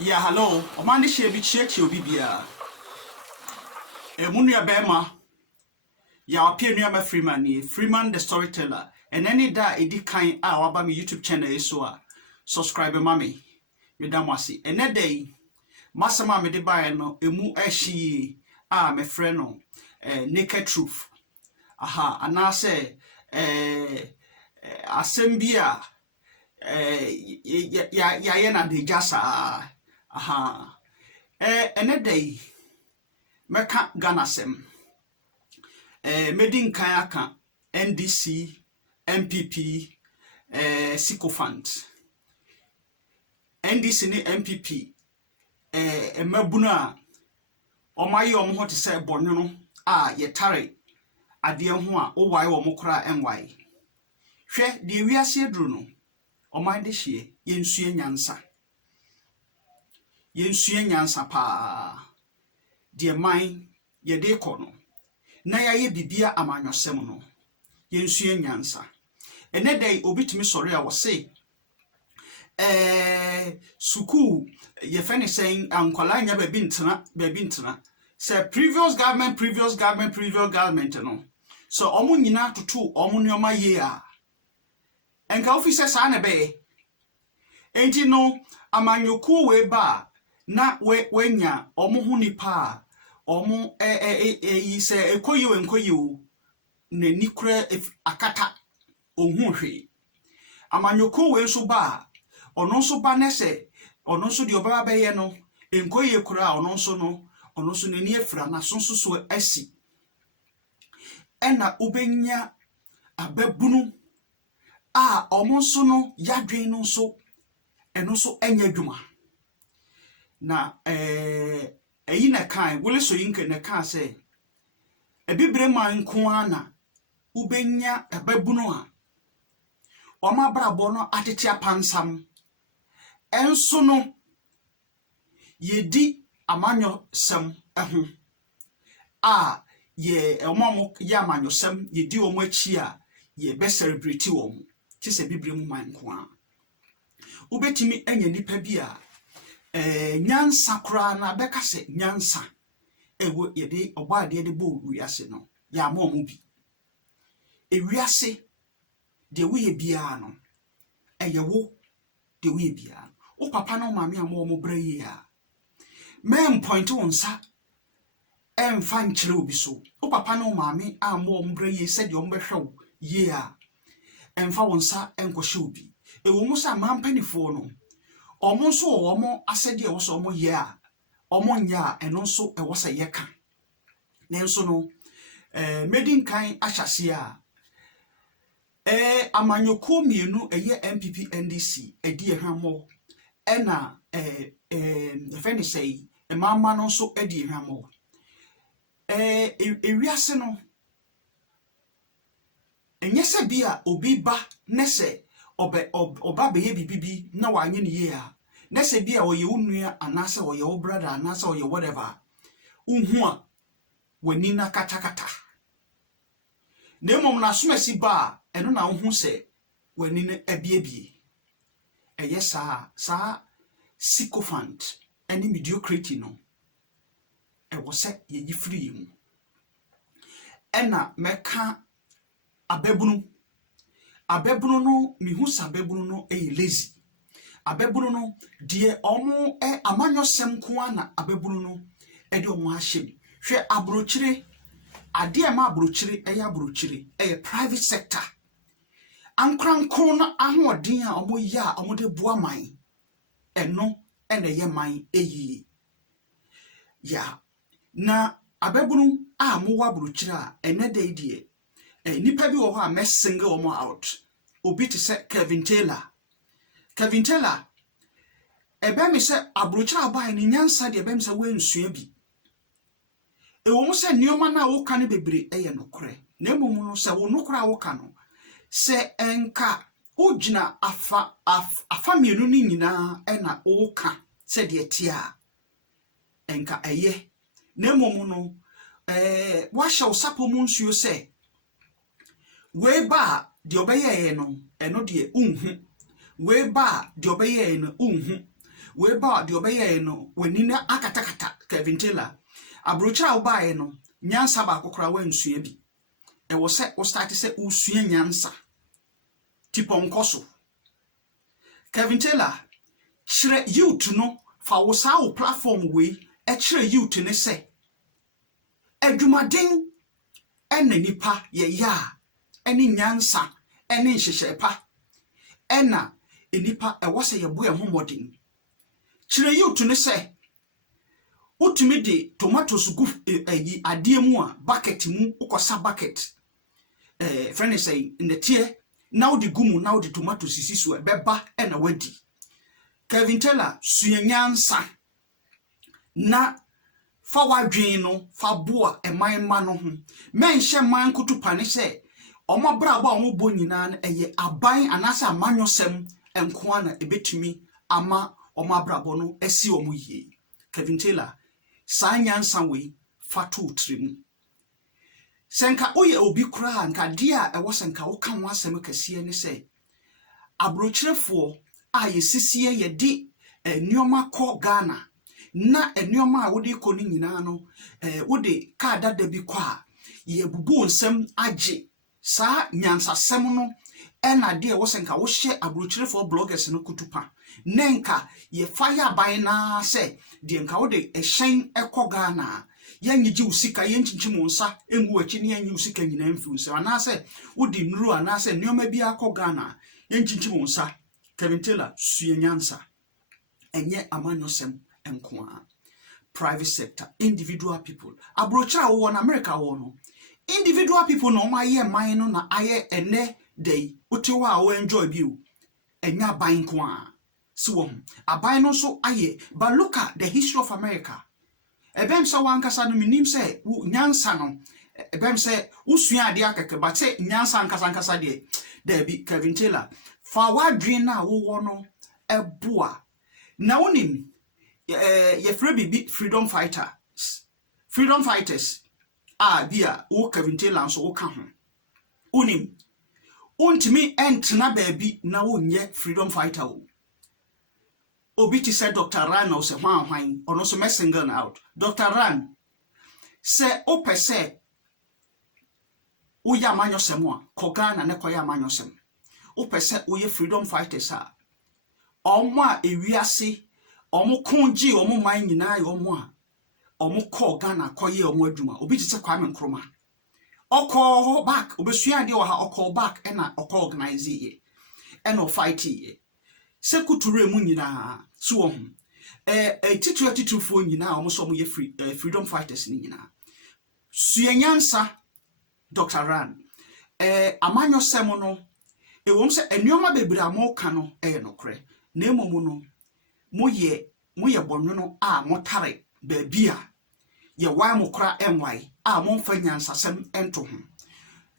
Yeah, hello. Omani shebi chechi obibia. Munu ya bema. Ya wapie nuyama Freeman ni Freeman the storyteller. And any da edi kind waba mi YouTube channel iswa. Subscribe mami. Medamwasi. And that day, masama me de bae no emu eshi me friend no naked truth. Aha, anase asembia ya yena de jasa. Aha. And that day, meka Ghana sem. Medin kayaka NDC, MPP, sycophant. NDC ni MPP, mabuna omayi omo te se bonyono yetare ade ho a owai omo kra enwai. Hwe de wiase aduru no oman de hie yensue nyansa. Yensue nyansa pa de man ye de kono. Na ya ye bibia amanyosem no yensue nyansa. Ene day obitimi sori a wo se suku ye fene saying ankola nya baby ntena say previous government no so omo nyina tutu omo nyoma ye a enka officers ana be enti no amanyoku we ba na wenya omo hu nipa omo yi se enkoyi ne nikura akata ohunhwe amanyoku we so ba ono so ba nese ono so de obaba be ye no enkoyi kura ono so ne ni afira na sonso so asi ena obenya ababunu omo so no yadwen no so eno so enya dwuma na eyi na kan wole so yinke na kan se ebibre man ko ana ubenya ababunu a oma brabo no atete apansam enso no yedi amanyo sem eho ye omamo ya amanyo sem yedi omo achi a ye be celebrate omo ti se bibre mu man ko a ubetimi enya nipa bi a nyansa kura na beka se nyansa ewo yede obaade de bo wiase no ya ma omo bi ewiase de we bia no eyewo de we bia o papa no mama am omo brayi a men point onsa emfa nkyere obi so o papa no mama am omo brayi se de omo behwew ye a emfa onsa enkohye obi ewo mu sa mampanifo no omo so omo asede e wo so omo ye a omo nya eno so e wo se yeka nenso no medin kan ahyase a amanyoko mienu eye MPP NDC edi ehwamo ena feni say mama no so edi ehwamo ewiase no enyese bia obi ba nese oba beye bibibi na wanye ne ye a nese bia oye unua anase oye wo brother anase oye whatever unhu a wani na katakata nemom na somasi ba eno na unhu se wani na abiebie eye sa sycophant any mediocrity no e wo se ye free mu ena meka ababunu no mihu sababunu no lazy ababunu no de omo amanyosem ko ana ababunu no de omo ahyem hwe abrochire ade ma abrochire abrochire private sector ankranko na ahoden a omo ya omo de boa man eno ene ye man eyi ya na ababunu mo wa abrochire a ene de die nipa bi wo ho a messinge omo out obi te se Kelvin Taylor ebe mi se abrochire abai ni nyansa de ebe mi se wensua bi ewo mu se nioma na wo ka ne bebre eye nokore na emom no se wo nokore a wo ka no se enka ogina afa mienu ni nyina na wo ka se de etia enka eye na emom no wa hye wo sapo mu nsuo se we ba de obeye no eno de unhu we ba de obeye no unhu we ba de obeye no wani na akatakata Kelvin Taylor abrocha obaye no nyansa ba kokora wansua bi e wo se wo start se usua nyansa tipo nkoso Kelvin Taylor chire youth no fa wo sa wo platform we e chire youth ne se adwumaden ena nipa ye ya eni nyansa eni nhyehyɛ pa ena enipa e wo se ye bo e homodin chire youth ne se utumi de tomatoes gu ade mu a bucket mu ukosa bucket friend say in the tier now the gumu now the tomatoes sisi beba ena wadi Kelvin Taylor suyanyansa na fa wadwen no fa boa eman ma no ho menhye man kutupa ne se omabra ba omo nyina na eye aban anasa amanyosem enko na ebetumi ama omabra bo no esi omo yie Kelvin Taylor sa nyansa we fatu trimu senka oye obi kura nka dia ewo senka wo kan wasem kase ne se abrochirefo a yesisie ye di nioma ko Ghana na nioma a wodi ko ni nyina no wodi ka dada bi kwa ye bubu nsem age sa nyansa sem no ena de wo senka wo hye abrochirefo bloggers no kutupa nenka ye fire by na se de nka wodi ehyen ekọ Ghana yanyiji usika yenchinchimu nsa engu achi ne yanyi usika nyina mfu nsa anase wodi nuru anase nioma bi akọ Ghana yenchinchimu nsa Kelvin Taylor suyanyansa enye amanyosem enkoa private sector individual people abrocha wo na America wo no individual people no ma ye man no na aye ene day utewa a wo enjoy bi o enya ban koa si wo aban no so aye but look at the history of America ebem se wankasa no minim se nyansa no ebem se usua ade akeke but se nyansa nkasa de there be Kelvin Taylor fa wadwen na wo no eboa na wonim ye free freedom fighters bia wo Kelvin Taylor so wo ka ho wonim ontimi entna baabi na wonye freedom fighter wo obi ti said DR.REN o se hwan ono so messenger out DR.REN se o pese wo ya manyosem a kogana ne koya manyosem o pese wo ye freedom fighters a omo a ewiase omo konji omo man nyina ye omo a omo kogana koye omo adwuma obi ti se Kwame Nkrumah oko back obesua de wo ha oko back ena oko organize ye ena fight ye sekuture mu nyina so wo titu fo nyina omo so mo ye freedom fighters ni nyina suyanyansa DR.REN amanyosem no ewom se enuoma bebira mo ka no nokre na emomu no moye bonwono a motare baabia ye wan mo kra enwai a mo mfa nyansasem ento ho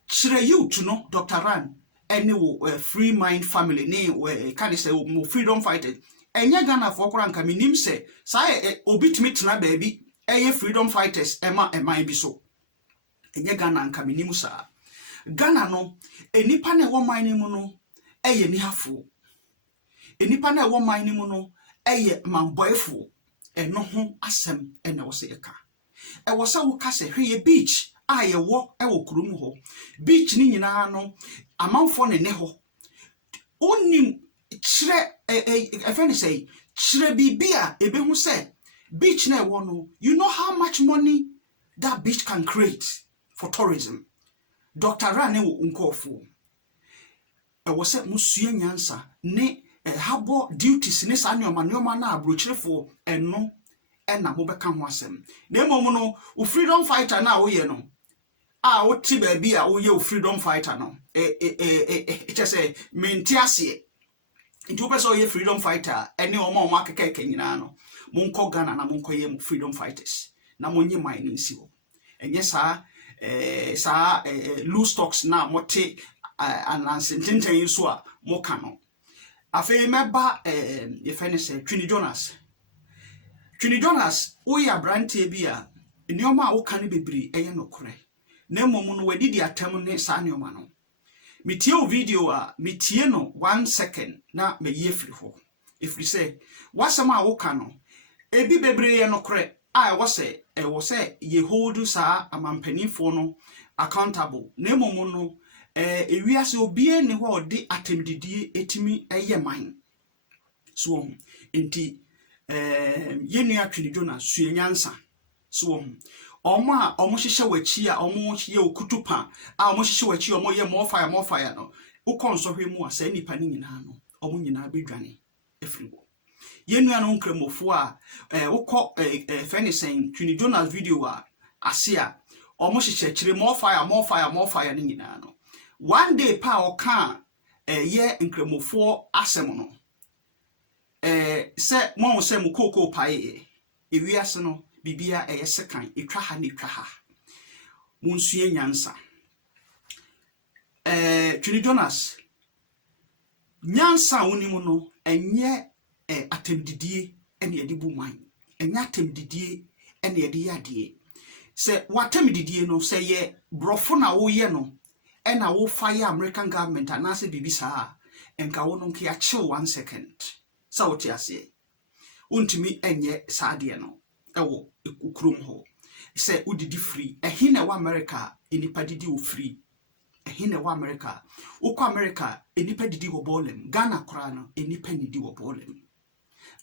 chire youth no DR.REN ene wo free mind family ne kan say mo freedom fighters enya Ghana for kra nka minim se sa obitimi tena baabi eye freedom fighters ema eman bi so enya Ghana nka minim sa Ghana no enipa na wo man ni mu no eye ni hafo enipa na wo man ni mu no eye manboyfo eno ho asem ena wo se eka e wo se wo ka se hwe beach a ye wo e wo kurum ho beach ni nyina no amanfo ne ho onim chire efeni say chire bibia ebehu se beach na wo no you know how much money that beach can create for tourism DR.REN wo nkofo e wo se musua nyansa ne habo duties ne sa nyoma na abrochirefo eno ena mo beka ho asem na emom no o freedom fighter na wo ye no a wo ti ba bi a wo ye o freedom fighter no say mentiase nti wo pese ye freedom fighter ene o ma akeka nyina no mo nko Ghana na mo nko ye mo freedom fighters na mo nyi man nsi wo enye sa loose stocks na mote anansentinten so a mo ka no afi meba ye fene se Twene Jonas wo ya brante bi a nioma a wo ka ne bebiri eye nokore na mmom no wadidi atam ne sa nioma no metie o video a metie no 1 second na meyie firi ho if we say wasama woka no ebi bebre ye no kore a wo se ye hold sa amampanifo no accountable na emomo no ewiase obie ne ho odi atemdidie etimi eye man so enti yenua Twene Jonas suenyansa so Oma hyehyɛ wachi a omo ye okutupa a omo hyehyɛ wachi omo ye more fire no ukon so hwemu a sa nipa ni nyina no omo nyina bedwane efriwo yenua no nkremofo a ukọ fenisen Twene Jonas video a ase a omo hyehyɛ kyire more fire ni nyina no one day pa oka ye nkremofo asem no se mo se mu kokoo pae ewiase no bibia sekan etwa ha na etwa ha munsue nyansa Twene Jonas nyansa wonimu no enye atemdidie ene yede bu man enye atemdidie ene yede yade se watemdidie no se ye brofo na wo ye no ena wo fire American government anase bibisa enka wo no nke ya chill 1 second sa wote ase untimi enye saade no ewo ekukrum ho se udidi free ehine wa America enipa didi wo free ehine wa America ukọ America enipa didi wo bolem Ghana kora no enipa nidi wo bolem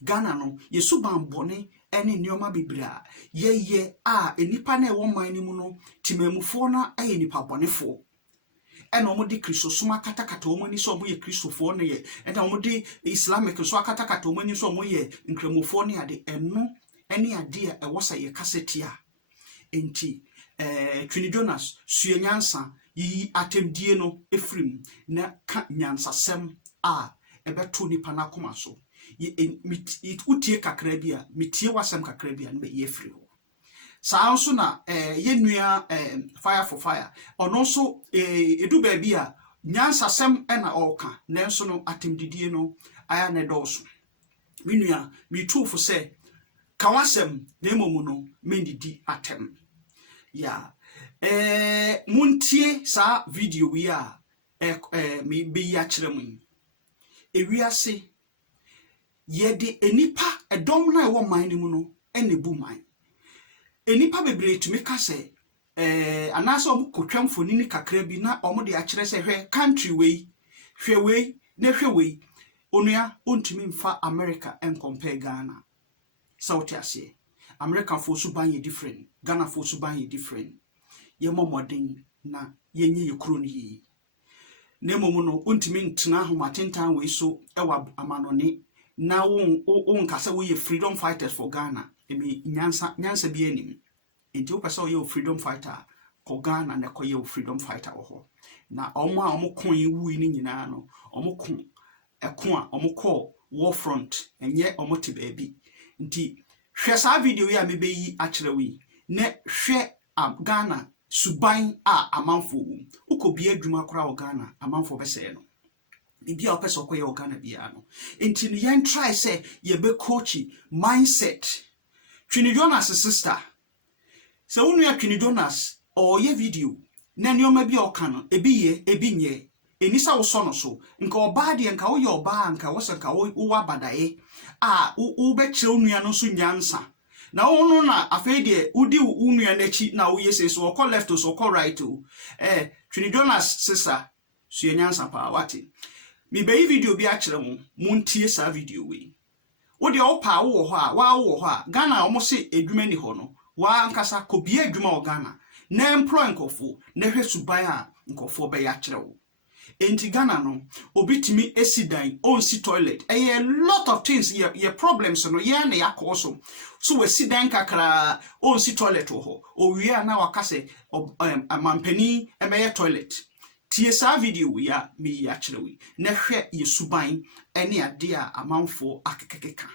Ghana no yesu bambone ene nioma bibira ye a enipa na ewo man ni mu no timamufo na aye nipa bonefo ena omo de kristosoma katakata omo ni so omo ye kristofo ne ye ena omo de islamic so katakata omo ni so omo ye nkremofo ne ade eno ene ade a ewosa ye kasetia enti Twene Jonas suenyansa yi atemdie no efrim na ka nyansasem a ebeto nipa na koma so utie kakra bia metie wasem kakra bia na ye efri ho saa nso na yenua fire for fire ono so edu ba bia nyansasem na oka nanso no atemdidie no aya ne dɔɔso menua mitufo se kawasem na emomu no mendidi atem ya muntie sa video wi a me be ya kyerɛ mu ewiase yede enipa edom na ewo man ni mu no enebu man enipa bebre tumi ka se anasa omu kotwamfo ni kakra bi na omu de akyerɛ se hwɛ country wei na hwɛ wei onua ontumi mfa America and compare Ghana South Asia America for so ban ye different Ghana for so ban ye different ye momodin na yenye ye kro ni na momu no ontimi ntena ho matentan we so ewa amanone na won kasa we freedom fighters for Ghana emi nyansa bi anim enti wo pesa ye freedom fighter ko Ghana na ko ye freedom fighter wo ho na omo a omo kon wu ni nyina no omo kon eko a omo call war front enye omo te baabi nti hwe sa video ya mebeyi akere wi na hwe Ghana suban a amanfo ukobie adwuma kora o Ghana amanfo bese no bibia opese okoye o Ghana bia no enti no yen try say ye be coachy mindset Twene Jonas sister se unu ya Twene Jonas o ye video na nioma bia o kan no ebi ye ebi nye enisa wo so no so nka oba de nka wo ye oba nka wo se nka wo abadae a wo be kire onua no so nyansa na onu na afei de udi unua nachi na wo yese so okọ left so okọ right o Twene Jonas sister suenyansa pa wati mi be video bi a kire mu muntie sa video we wo de opa wo ho a wa wo ho a Ghana omo se edwuma ni ho no wa nkasa ko bia edwuma o Ghana na employ nkofo na hwe suban a nkofo be ya kire wo enti Ghana no obitimi esidan on si toilet a lot of things your problems no ye na yakoso so we sidan kakra on si toilet ho o wi na wakase amampani emeye toilet tie sa video ya mi ya kirewi na hwe ye suban ene ade a amanfo akekeka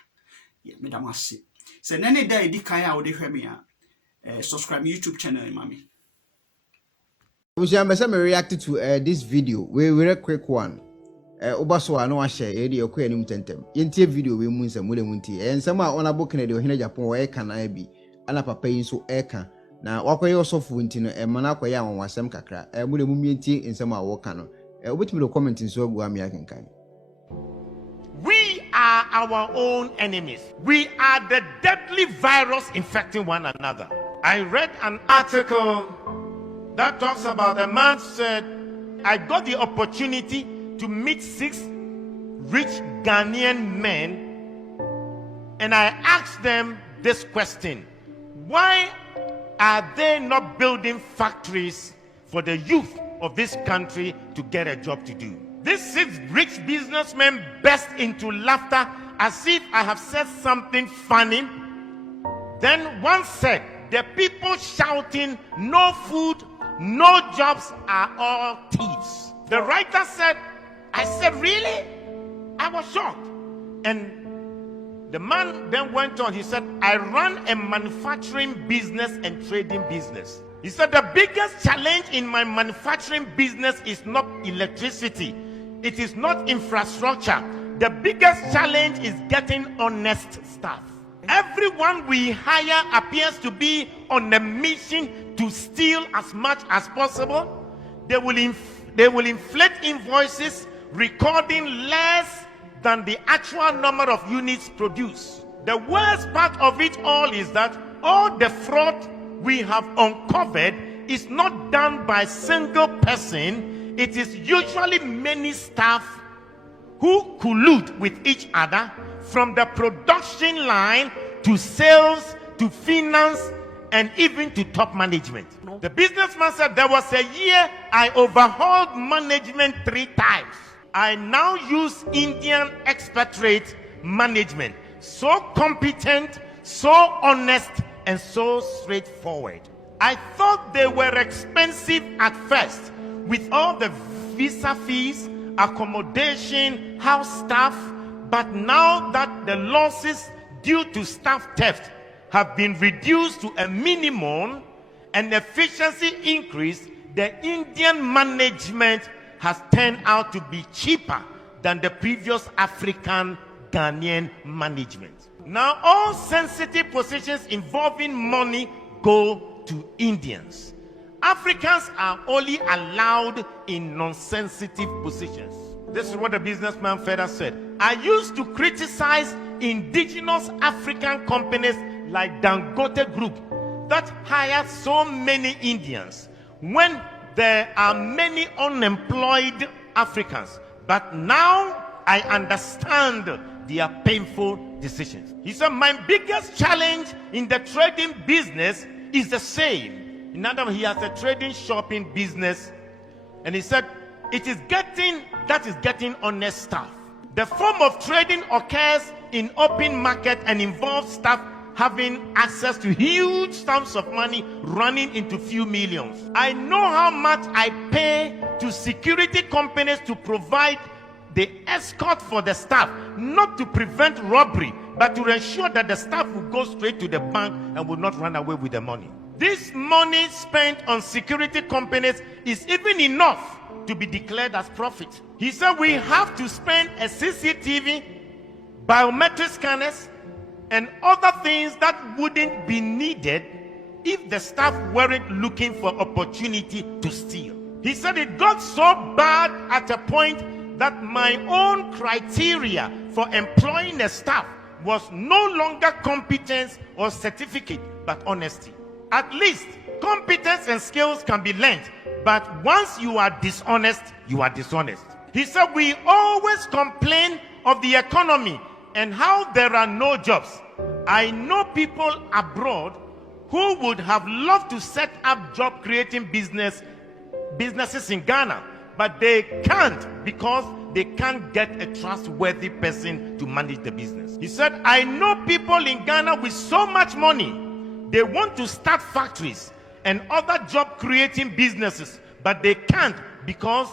ye medamase se nene da edikan a wo de hwe me a subscribe YouTube channel mami. I'm reacting to this video. Very quick one. Obaso ano a share edi okwe anim tentem. Yentie video we mu nsam munti. Ensama onabo Kennedy ohine Japan wo eka na bi. Ana papa yin so eka. Na wakoye osofo nti no emana akoye anwasem kakra. Mu le mu mientie ensam a wo ka no. Obetimi do comment nso agu am ya kenkan. We are our own enemies. We are the deadly virus infecting one another. I read an article that talks about a man said, I got the opportunity to meet 6 rich Ghanaian men, and I asked them this question: why are they not building factories for the youth of this country to get a job to do? These 6 rich businessmen burst into laughter as if I have said something funny. Then one said, the people shouting, no food, no jobs are all thieves. The writer said, I said, really? I was shocked. And the man then went on, he said, I run a manufacturing business and trading business. He said, the biggest challenge in my manufacturing business is not electricity. It is not infrastructure. The biggest challenge is getting honest staff. Everyone we hire appears to be on a mission to steal as much as possible. They will inflate invoices, recording less than the actual number of units produced. The worst part of it all is that all the fraud we have uncovered is not done by a single person. It is usually many staff who collude with each other, from the production line to sales to finance and even to top management. The businessman said, there was a year I overhauled management 3 times. I now use Indian expatriate management. So competent, so honest, and so straightforward. I thought they were expensive at first, with all the visa fees, accommodation, house staff. But now that the losses due to staff theft have been reduced to a minimum and efficiency increased, the Indian management has turned out to be cheaper than the previous African Ghanaian management. Now all sensitive positions involving money go to Indians. Africans are only allowed in non-sensitive positions. This is what the businessman further said. I used to criticize indigenous African companies like Dangote Group that hire so many Indians when there are many unemployed Africans. But now I understand their painful decisions. He said, my biggest challenge in the trading business is the same. In other words, he has a trading shopping business, and he said, it is getting honest staff. The form of trading occurs in open market and involves staff having access to huge sums of money running into few millions. I know how much I pay to security companies to provide the escort for the staff, not to prevent robbery, but to ensure that the staff will go straight to the bank and will not run away with the money. This money spent on security companies is even enough to be declared as profit. He said we have to spend a CCTV, biometric scanners, and other things that wouldn't be needed if the staff weren't looking for opportunity to steal. He said it got so bad at a point that my own criteria for employing a staff was no longer competence or certificate, but honesty. At least competence and skills can be learned, but once you are dishonest, you are dishonest. He said we always complain of the economy and how there are no jobs. I know people abroad who would have loved to set up job creating businesses in Ghana, but they can't because they can't get a trustworthy person to manage the business. He said, I know people in Ghana with so much money, they want to start factories and other job creating businesses, but they can't because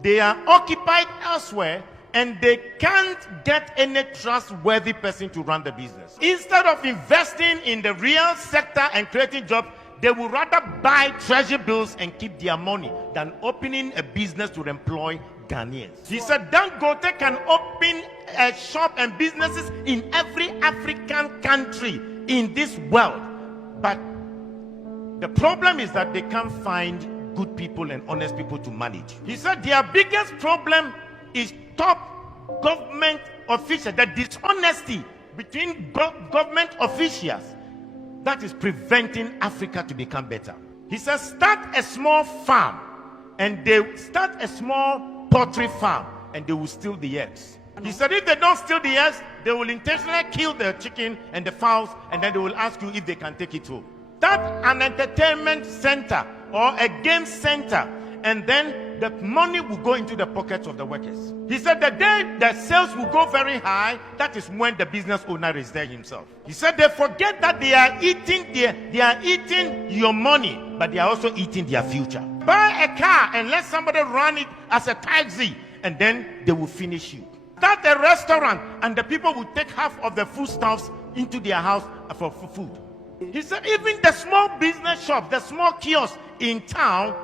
they are occupied elsewhere and they can't get any trustworthy person to run the business. Instead of investing in the real sector and creating jobs, they would rather buy treasury bills and keep their money than opening a business to employ Ghanaians. He said Dangote can open a shop and businesses in every African country in this world, but the problem is that they can't find good people and honest people to manage. He said their biggest problem is top government officials, the dishonesty between government officials, that is preventing Africa to become better. He says, start a small farm, and they start a small poultry farm, and they will steal the eggs. He said, if they don't steal the eggs, they will intentionally kill the chicken and the fowls, and then they will ask you if they can take it home. Start an entertainment center or a game center, and then the money will go into the pockets of the workers. He said the day the sales will go very high, that is when the business owner is there himself. He said they forget that they are eating your money, but they are also eating their future. Buy a car and let somebody run it as a taxi, and then they will finish you. Start a restaurant, and the people will take half of the foodstuffs into their house for food. He said even the small business shop, the small kiosk in town,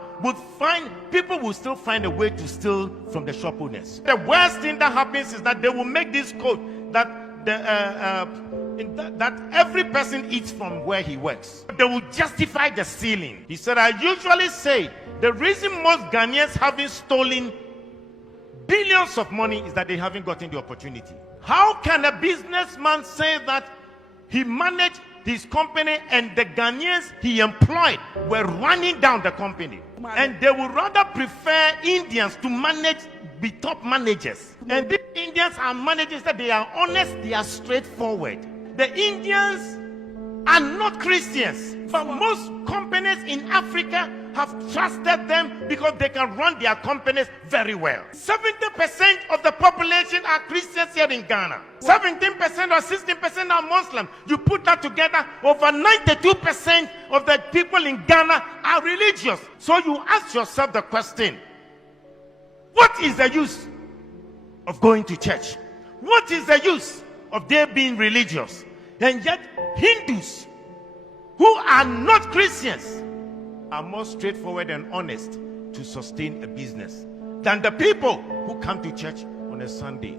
people will still find a way to steal from the shop owners. The worst thing that happens is that they will make this code that that every person eats from where he works. They will justify the stealing. He said, I usually say the reason most Ghanaians haven't stolen billions of money is that they haven't gotten the opportunity. How can a businessman say that he managed his company and the Ghanaians he employed were running down the company? And they would rather prefer Indians to be top managers. And these Indians are managers that they are honest, they are straightforward. The Indians are not Christians, but most companies in Africa have trusted them because they can run their companies very well. 70% of the population are Christians here in Ghana. 17% or 16% are Muslim. You put that together, over 92% of the people in Ghana are religious. So you ask yourself the question, what is the use of going to church? What is the use of their being religious? And yet Hindus who are not Christians are more straightforward and honest to sustain a business than the people who come to church on a Sunday.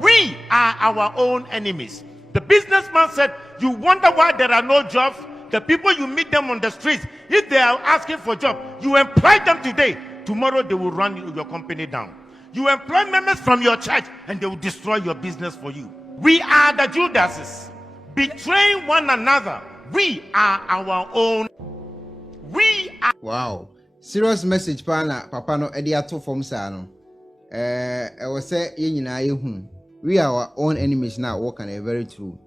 We are our own enemies. The businessman said, you wonder why there are no jobs? The people you meet them on the streets, if they are asking for a job, you employ them today. Tomorrow they will run your company down. You employ members from your church and they will destroy your business for you. We are the Judases, betraying one another. We are our own. We are. Wow. Serious message pana papa no edi ato form sa no. We say ye nyina ye hu. We are our own enemies now. Work and very true.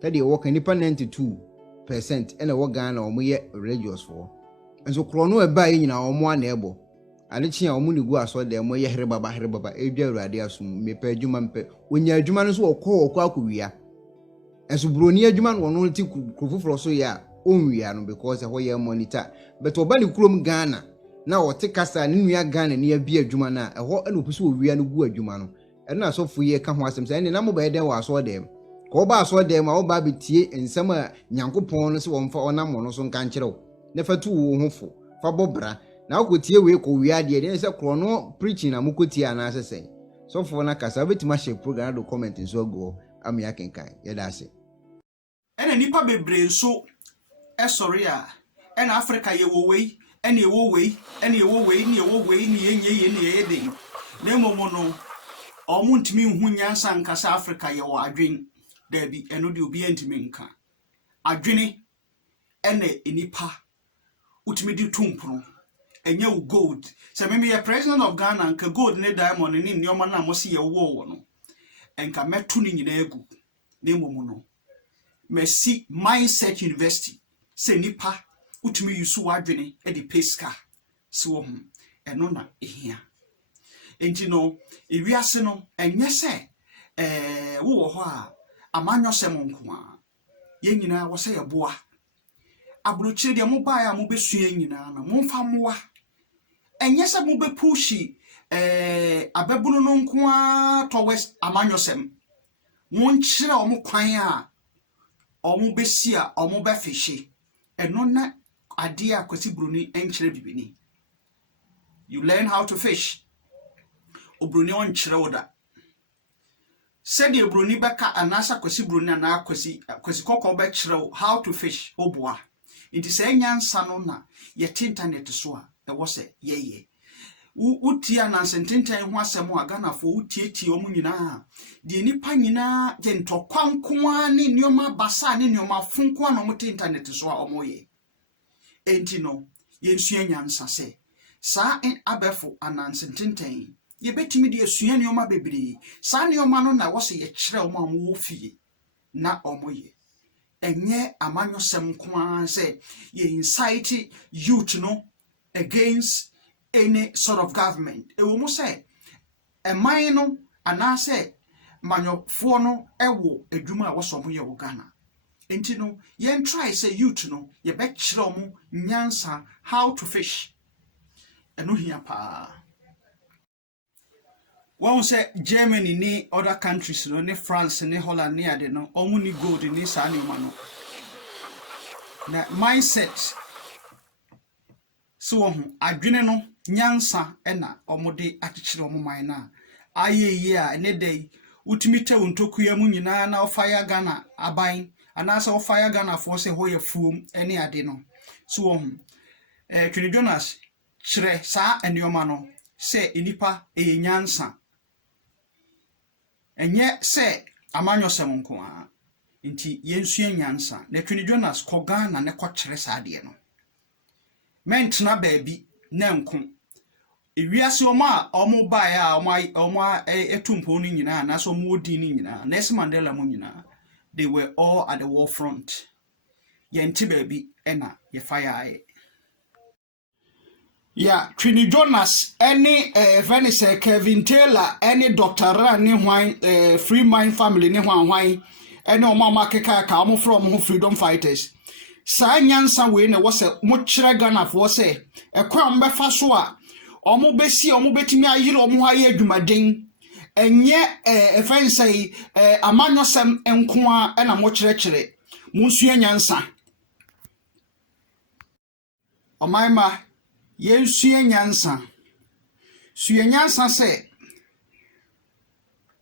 Tell work nipa 92% and a work Ghana omo ye religious for. And so krono e ba ye nyina omo anebo. Ade chia omo ni gu aso de mo ye here baba edwa urade asum me pa adwuma mpe. Onya adwuma no so okọ akowia. And so broni adwuma no no ti krofoforo so ya onwia no because ho ye monitor. But obani kurom Ghana na wote kasa ne nua Ghana ne abi adwuma na ho na opuso owia no gu adwuma no. Na asofo ye ka ho asem say ne na mo ba eden wa so dem. Ko ba so dem a wo ba betie ensem a Nyankopon no se wo mfa onam no so nka nkyerɛw. Ne fatu wo hofo fa bobra na wokotie we ko wi ade ne se kro no preaching na mukotie ana asesen. So for na kasa betima share program do comment so go am ya kenkan ye da ase. Ene nipa bebre nso sorry a ene Africa ye wo wei ene ye wo wei ene ye wo wei ne ye wo wei ne ye ne ye de na momo no omo ntimi hu nyansa nkasa Africa ye wo adwen da bi eno de obi antimi nka adwene ene enipa utimi di tumpono enye wo gold se me ye president of Ghana nka gold ne diamond ne nioma na mo se ye wo no enka metu ni nyina egu na momo no Messi Mindset University se nipa utumi yusu wadwene e di peska se wo hum eno na ehia enti no ewiase no enye se wo wo ho a amanyosem nko a ye nyina wo se ye boa abrochire de mo baa ya mo besua nyina na mo mfa moa enye se mo be pushi abebunu no nko a to west amanyosem mo nchire o mo kwan a omo besia omo be fishi eno na ade akwasi broni enchire bibini. You learn how to fish obroni on chire woda said the broni beka anasa kwasi broni na kwasi kokko be chire how to fish oboa it is enyansa no na yet internet so a e wo se yeye utia na sententen ho asem a Ghana fo utietie omu nyina de nipa nyina je ntokwa nkoa ne nioma basa ne nioma fonko na omo te internet so a omo ye enti no yensua nyansa se sa abefo anansententen ye betimi de asua nioma bebre sa nioma no na wo se ye kire omo amu ofie na omo ye enye amanyosem nkoa se ye incite youth no against any sort of government. E wo mo say e man no anase manyofo no ewo adwuma a woso mo ye wo Ghana. Enti no yen try say youth no ye be kire mo nyansa how to fish. Eno hia pa. One say Germany ni other countries no, ni France ni Holland ni ade no omu ni gold ni sa ni ma no. Na mindset so adwene no nyansa ena omode akekere omo man na ayeye a ene dey utimite untokuya mu nyina na ofaya Ghana aban anasa ofaya Ghana for se hoye fuom ene ade no so Twene Jonas kire sa enioma no se enipa nyansa enye se amanyosem nko a nti yensua nyansa na Twene Jonas ko Ghana ne ko kire sa ade no mentna baabi na nko ewiase omo ba ya omo etumpo ni nyina na so omo odi ni nyina Nelson Mandela mo nyina they were all at the war front yenti baabi ena ye fire yeah Twene Jonas any Venice Kelvin Taylor any DR.REN ni hwan free mind family ni hwan any omo makeka ka omo from freedom fighters sa nyansa we na wo se mo kire Ghana fo se ekwa mbefa so a omo besi omo betimi ayire omo haye adwumaden enye efensai amanyosem enko a na mo kire mo nsua nyansa omaima ye nsua nyansa sua nyansa se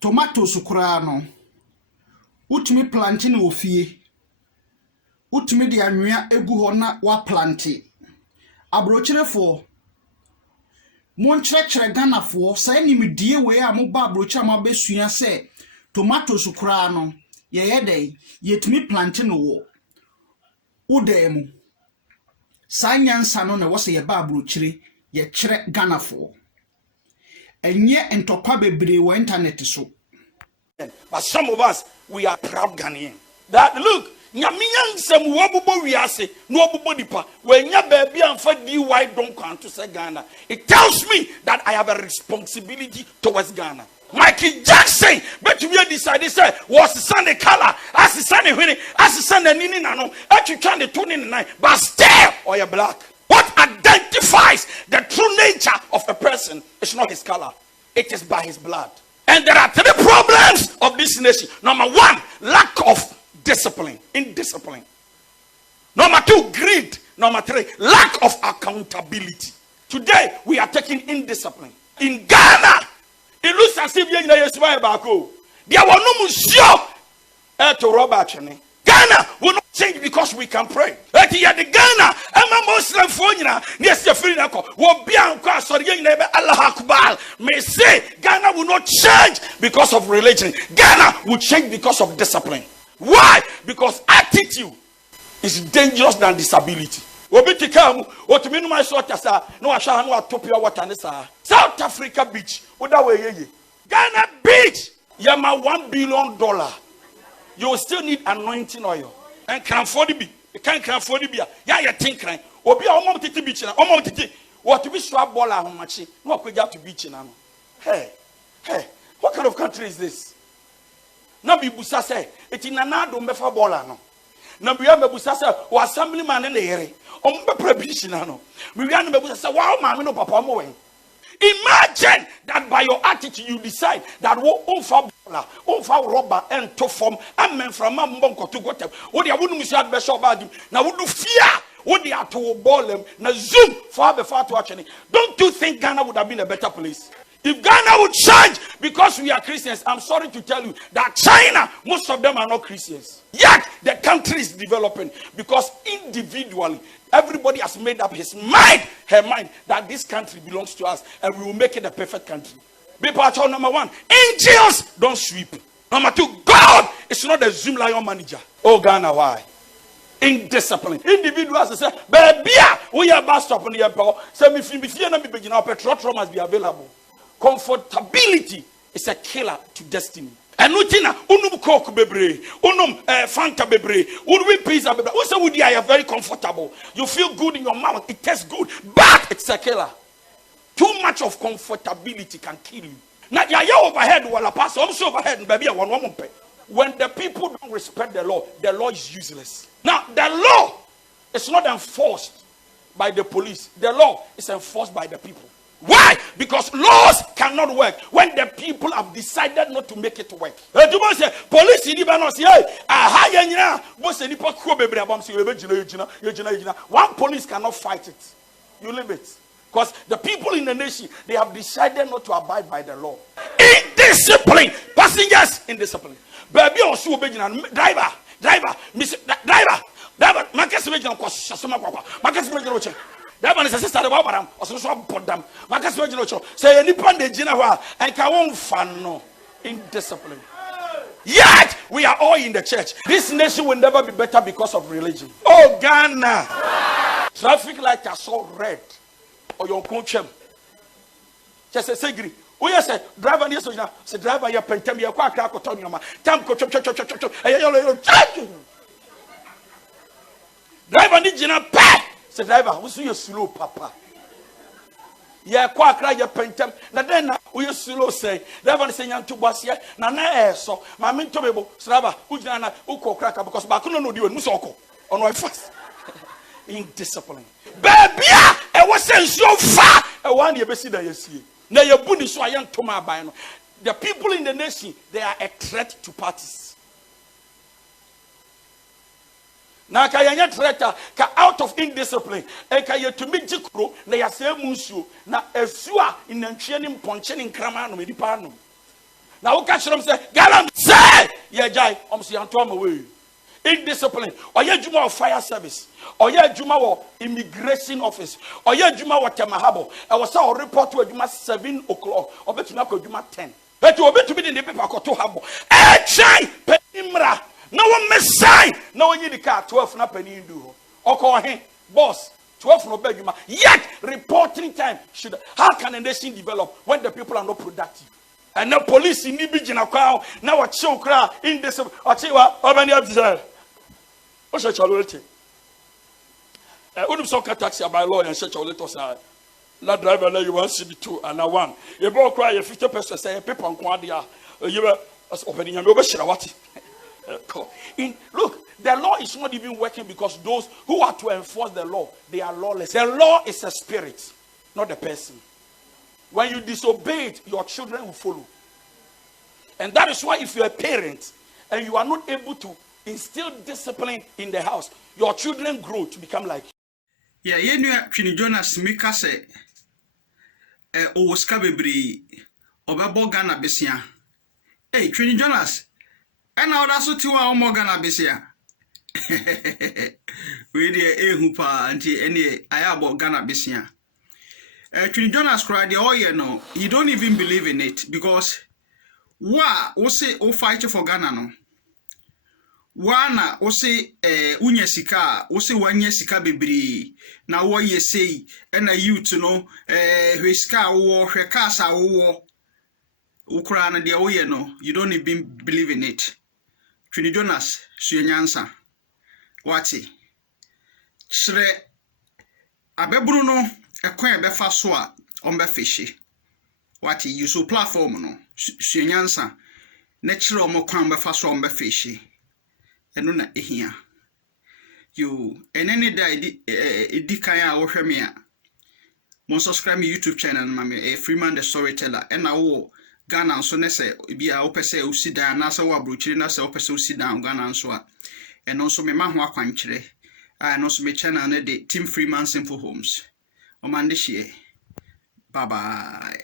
tomatoes kura no utimi plant na ofie utimi de anwea egu ho na wa planti abrochirefo mon kire Ghana fo sa nimdie we a mo ba abrochira ma besua se tomatoes kura no ye yedey yetimi planti no wo udemu sa nyansa no na wo se ye ba abrochire ye kire Ghana fo enye entokwa bebre wo internet so. But some of us, we are proud Ghanaian. That look, nyamiyan sem wobubo wiase no obubo dipa when nya baby and for DY don't come to say Ghana. It tells me that I have a responsibility towards Ghana. Michael Jackson, but we decided say was the sun the color, as the sun the as the sun the nini nano, as you can the 29, but still or you're black. What identifies the true nature of a person is not his color, it is by his blood. And there are three problems of this nation. Number one, lack of discipline, indiscipline. Number two, greed. Number three, lack of accountability. Today, we are taking indiscipline. In Ghana, it looks as if you know there were no monsieur to rob actually. Ghana will not change because we can pray. Like the Ghana, I'm a Muslim for you. Yes, you're free now. What be uncle? Sorry, you never Allah Akbar. May say Ghana will not change because of religion. Ghana will change because of discipline. Why? Because attitude is dangerous than disability. Obiti come, what mean my sort of no, I shall not top your water. South Africa beach. What that way? Ghana beach. Yama $1 billion. You will still need anointing oil. And can afford it be. You can't afford it be. Yeah, you think right. Or be almost to beach now. Almost to what to be swap ball how much? No, we got to beach now. Hey, what kind of country is this? No be busa say it in anado mefa bola no. No be busa say o assemblyman in the area. Be prebish now. We are no busa say wow man no papa mo wen. Imagine that by your attitude you decide that unfa rubber and to form and men from Mambonko to Gotem. What you wouldn't miss out bishop about him. Now would you fear what they are to ball them? Now zoom far before to actually. Don't you think Ghana would have been a better place If Ghana would change because we are Christians, I'm sorry to tell you that China, most of them are not Christians. Yet the country is developing because individually, everybody has made up his mind, her mind, that this country belongs to us and we will make it a perfect country. People, number one, angels don't sweep. Number two, God is not a Zoom lion manager. Oh, Ghana, why? Indiscipline. Individuals say, baby, we are bus stop on the emperor. So if you begin our petrol must be available. Comfortability is a killer to destiny. And nothing, unum coke bebre, unum fanta bebre, unum pizza bebre. Also, would you are very comfortable. You feel good in your mouth. It tastes good, but it's a killer. Too much of comfortability can kill you. Now, you're overhead, while I pass, I'm so overhead, baby, I want one pay. When the people don't respect the law is useless. Now, the law is not enforced by the police. The law is enforced by the people. Why? Because laws cannot work when the people have decided not to make it work. Police one police cannot fight it. You leave it. Because the people in the nation, they have decided not to abide by the law. Indiscipline. Passengers, indiscipline. Baby, also driver, market region cost market region. That one is a sister about them, or so put them. Market region say any pande general and can fan no indiscipline. Yet we are all in the church. This nation will never be better because of religion. Oh, Ghana. Traffic light are so red. Or your coach. Just a segri. We say driver near so say driver your pentem your kwa kwa koton your ma. Tam ko chop. Driver ni jina pa. Say driver, we see you slow papa. Ya kwa kra your pentem. Na then we slow say. Driver say yan to boss here. Na so. Ma me to bebo. Driver, u jina na u ko kra because ba kuno no di we muso ko. Ono fast. Indiscipline. Baby, I was so far. I want you to see that you see. Now you're putting so young to my bino. The people in the nation, they are a threat to parties. Now, can you threat out of indiscipline? And can you to meet Jikro? They are saying Musu. Now, if you are in the training, punching in Kramano, Medipano. Now, catch them say, Galam, say, yeah, Jai, I'm saying, I'm away. Indiscipline. Or ye juma of fire service. Or ye juma of immigration office. Or ye juma of temahabo. I was a report to a juma 7 o'clock. Or bet you not go juma 10. But you obey to be in the paper to habo. Eh, chai, penimra. No one mess sign. No one need the car 12 na penny do. Or call him boss 12 no bedjuma. Yet reporting time should. How can a nation develop when the people are not productive? And the police in Nibijina crowd now a show crowd in this. How many of these? What's a charity? Unim soccer taxi by law and such a little side. Not driver, you want CB2 and I one. You both cry 50% say paper on Quadia. You were opening your what? Look, the law is not even working because those who are to enforce the law, they are lawless. The law is a spirit, not a person. When you disobey it, your children will follow. And that is why if you're a parent and you are not able to instill discipline in the house, your children grow to become like you. Yeah, you know, Twene Jonas Mika say, Owoska Bebri, Obabo Ghana Besia. Hey, Twene Jonas, and now that's what you are Ghana Besia. We dear Ehupa anti any Ayabo Ghana Besia. Twene Jonas cried the oil, no, you don't even believe in it because we say, oh, fight for Ghana, no. Wana ose unye sika ose wanye sika bebri na wo ye sei na youth no hwesika wo hwekasa wo ukura na de wo ye no you don't even believe in it. Twene Jonas suenyansa wati sre abeburu no ekwan ebefa so a ombe fishi wati use platform no suenyansa na kire omokwan befa so ombe fishi enuna ehia you enene da edikaya wo hweme a mo subscribe my YouTube channel ma me Freeman the Storyteller and wo Ghana so ne se bia wo pese usida na se wo abrochire na se wo pese usida Ghana so a eno so me ma ho akwankyere a no so me channel ne de Team Freeman Simple Homes o mande hie bye bye.